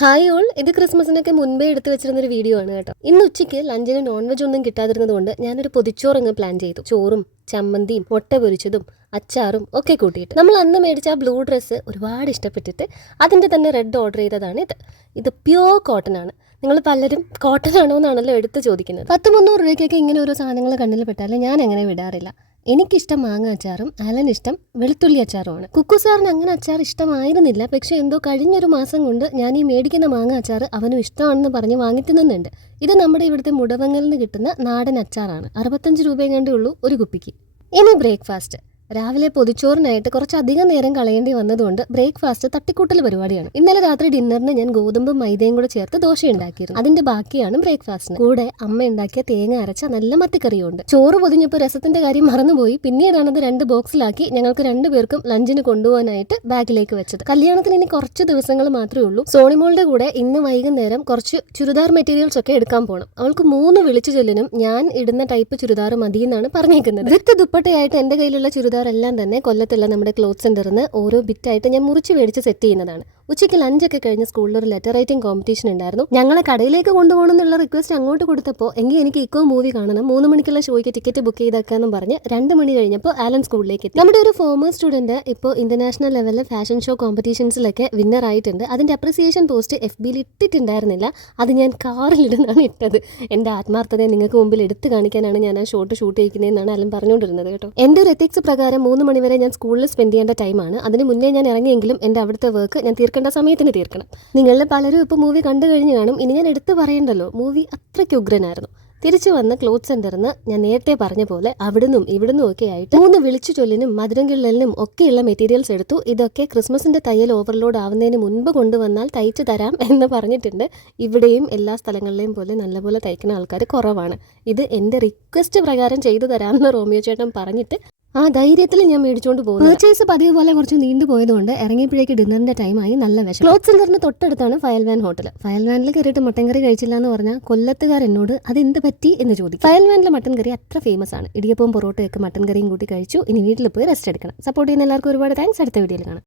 Hi all, ഇത് ക്രിസ്മസിനൊക്കെ മുൻപേ എടുത്തു വെച്ചിരുന്നൊരു വീഡിയോ ആണ് കേട്ടോ. ഇന്ന് ഉച്ചയ്ക്ക് ലഞ്ചിന് നോൺ വെജ് ഒന്നും കിട്ടാതിരുന്നത് കൊണ്ട് ഞാനൊരു പൊതിച്ചോറങ്ങ് പ്ലാൻ ചെയ്തു. ചോറും ചമ്മന്തിയും മുട്ട പൊരിച്ചതും അച്ചാറും ഒക്കെ കൂട്ടിയിട്ട് നമ്മൾ അന്ന് മേടിച്ച ആ ബ്ലൂ ഡ്രസ്സ് ഒരുപാട് ഇഷ്ടപ്പെട്ടിട്ട് അതിൻ്റെ തന്നെ റെഡ് ഓർഡർ ചെയ്തതാണ് ഇത് പ്യോർ കോട്ടൺ ആണ്. നിങ്ങൾ പലരും കോട്ടൺ ആണോ എന്നാണല്ലോ എടുത്ത് ചോദിക്കുന്നത്. 100-300 രൂപയ്ക്കൊക്കെ ഇങ്ങനെ ഓരോ സാധനങ്ങൾ കണ്ണിൽ പെട്ടാലും ഞാൻ അങ്ങനെ വിടാറില്ല. എനിക്കിഷ്ടം മാങ്ങ അച്ചാറും അലനിഷ്ടം വെളുത്തുള്ളി അച്ചാറുമാണ്. കുക്കു സാറിന് അങ്ങനെ അച്ചാർ ഇഷ്ടമായിരുന്നില്ല. പക്ഷെ എന്തോ കഴിഞ്ഞൊരു മാസം കൊണ്ട് ഞാൻ ഈ മേടിക്കുന്ന മാങ്ങ അച്ചാർ അവനും ഇഷ്ടമാണെന്ന് പറഞ്ഞ് വാങ്ങി തിന്നുന്നുണ്ട്. ഇത് നമ്മുടെ ഇവിടുത്തെ മുടവങ്ങളിൽ നിന്ന് കിട്ടുന്ന നാടൻ അച്ചാറാണ്. 65 രൂപയും കണ്ടേ ഉള്ളൂ ഒരു കുപ്പിക്ക്. ഇനി ബ്രേക്ക്ഫാസ്റ്റ്. രാവിലെ പൊതിച്ചോറിനായിട്ട് കുറച്ചധികം നേരം കളയേണ്ടി വന്നതുകൊണ്ട് ബ്രേക്ക്ഫാസ്റ്റ് തട്ടിക്കൂട്ടൽ പരിപാടിയാണ്. ഇന്നലെ രാത്രി ഡിന്നറിന് ഞാൻ ഗോതമ്പും മൈദയും കൂടെ ചേർത്ത് ദോശ ഉണ്ടാക്കിയിരുന്നു. അതിന്റെ ബാക്കിയാണ് ബ്രേക്ക്ഫാസ്റ്റിന്. കൂടെ അമ്മ ഉണ്ടാക്കിയ തേങ്ങ അരച്ച നല്ല മത്തിക്കറിയുണ്ട്. ചോറ് പൊതിഞ്ഞപ്പോൾ രസത്തിന്റെ കാര്യം മറന്നുപോയി. പിന്നീടാണ് അത് 2 ബോക്സിലാക്കി ഞങ്ങൾക്ക് 2 പേർക്കും ലഞ്ചിന് കൊണ്ടുപോകാനായിട്ട് ബാഗിലേക്ക് വെച്ചത്. കല്യാണത്തിന് ഇനി കുറച്ച് ദിവസങ്ങൾ മാത്രമേ ഉള്ളൂ. സോണിമോളുടെ കൂടെ ഇന്ന് വൈകുന്നേരം കുറച്ച് ചുരിദാർ മെറ്റീരിയൽസ് ഒക്കെ എടുക്കാൻ പോകണം. അവൾക്ക് 3 വിളിച്ചു ചൊല്ലിനും ഞാൻ ഇടുന്ന ടൈപ്പ് ചുരിദാർ മതി എന്നാണ് പറഞ്ഞേക്കുന്നത്. വിത്ത് ദുപ്പട്ടയായിട്ട് എന്റെ കയ്യിലുള്ള ചുരിദാർ എല്ലാം തന്നെ കൊല്ലത്തുള്ള നമ്മുടെ ക്ലോത്ത് സെന്ററിൽ നിന്ന് ഓരോ ബിറ്റായിട്ട് ഞാൻ മുറിച്ച് മേടിച്ച് സെറ്റ് ചെയ്യുന്നതാണ്. ഉച്ചയ്ക്ക് ലഞ്ചൊക്കെ കഴിഞ്ഞ് സ്കൂളിൽ ഒരു ലെറ്റർ റൈറ്റിംഗ് കോമ്പറ്റീഷൻ ഉണ്ടായിരുന്നു. ഞങ്ങളെ കടയിലേക്ക് കൊണ്ടുപോകണം എന്നുള്ള റിക്വസ്റ്റ് അങ്ങോട്ട് കൊടുത്തപ്പോൾ എനിക്ക് ഇക്കോ മൂവി കാണണം, 3 മണിക്കുള്ള ഷോയ്ക്ക് ടിക്കറ്റ് ബുക്ക് ചെയ്താക്കാന്നും പറഞ്ഞ് 2 മണി കഴിഞ്ഞപ്പോൾ ആലൻ സ്കൂളിലേക്ക് എത്തി. നമ്മുടെ ഒരു ഫോമർ സ്റ്റുഡന്റ് ഇപ്പോൾ ഇന്റർനാഷണൽ ലെവലിലെ ഫാഷൻ ഷോ കോമ്പറ്റീഷൻസിലൊക്കെ വിന്നർ ആയിട്ടുണ്ട്. അതിന്റെ അപ്രിസിയേഷൻ പോസ്റ്റ് FBയിൽ ഇട്ടിട്ടുണ്ടായിരുന്നില്ല. അത് ഞാൻ കാറിലിടുന്നാണ് ഇട്ടത്. എന്റെ ആത്മാർത്ഥതയെ നിങ്ങൾക്ക് മുമ്പിൽ എടുത്തു കാണിക്കാനാണ് ഞാൻ ആ ഷോട്ട് ഷൂട്ട് ചെയ്യിക്കുന്നതെന്നാണ് ആലൻ പറഞ്ഞുകൊണ്ടിരുന്നത് കേട്ടോ. എന്റെ ഒരു എത്തിക്സ് പ്രകാരം 3 മണി വരെ ഞാൻ സ്കൂളിൽ സ്പെൻഡ് ചെയ്യേണ്ട ടൈമാണ്. അതിന് മുന്നേ ഞാൻ ഇറങ്ങിയെങ്കിലും എന്റെ അവിടുത്തെ വർക്ക് ഞാൻ തീർക്കേണ്ട സമയത്തിന് തീർക്കണം. നിങ്ങളിൽ പലരും ഇപ്പോൾ മൂവി കണ്ടു കഴിഞ്ഞ് കാണും. ഇനി ഞാൻ എടുത്തു പറയണ്ടല്ലോ, മൂവി അത്രയ്ക്ക് ഉഗ്രനായിരുന്നു. തിരിച്ചു വന്ന് ക്ലോത്ത് സെന്ററിന് ഞാൻ നേരത്തെ പറഞ്ഞ പോലെ അവിടുന്നും ഇവിടുന്നും ഒക്കെ ആയിട്ട് 3 വിളിച്ചു ചൊല്ലിനും മധുരം കിള്ളലിനും ഒക്കെയുള്ള മെറ്റീരിയൽസ് എടുത്തു. ഇതൊക്കെ ക്രിസ്മസിന്റെ തയ്യൽ ഓവർലോഡ് ആവുന്നതിന് മുൻപ് കൊണ്ടുവന്നാൽ തയ്ച്ചു തരാം എന്ന് പറഞ്ഞിട്ടുണ്ട്. ഇവിടെയും എല്ലാ സ്ഥലങ്ങളിലെയും പോലെ നല്ലപോലെ തയ്ക്കുന്ന ആൾക്കാർ കുറവാണ്. ഇത് എൻ്റെ റിക്വസ്റ്റ് പ്രകാരം ചെയ്തു തരാമെന്ന് റോമിയോ ചേട്ടൻ പറഞ്ഞിട്ട് ആ ധൈര്യത്തിൽ ഞാൻ മേടിച്ചുകൊണ്ട് പോകുന്നു. പർച്ചേസ് പതിവ് പോലെ കുറച്ച് നീണ്ടുപോയതുകൊണ്ട് ഇറങ്ങിയപ്പോഴേക്ക് ഡിന്നറിന്റെ ടൈമായി. നല്ല വിഷം. ക്ലോത്ത് സെന്ററിന് തൊട്ടടുത്താണ് ഫയൽവാൻ ഹോട്ടൽ. ഫയൽവാനിൽ കയറിയിട്ട് മട്ടൻ കറി കഴിച്ചില്ല എന്ന് പറഞ്ഞാൽ കൊല്ലത്തുകാർ എന്നോട് അതെന്ത് പറ്റി എന്ന് ചോദിക്കും. ഫയൽവാനിലെ മട്ടൻ കറി അത്ര ഫേമസ് ആണ്. ഇടിയപ്പവും പൊറോട്ടയൊക്കെ മട്ടൻ കറിയും കൂട്ടി കഴിച്ചു. ഇനി വീട്ടിൽ പോയി റെസ്റ്റ് എടുക്കണം. സപ്പോർട്ട് ചെയ്യുന്ന എല്ലാവർക്കും ഒരുപാട് താങ്ക്സ്. അടുത്ത വീഡിയോയിൽ കാണാം.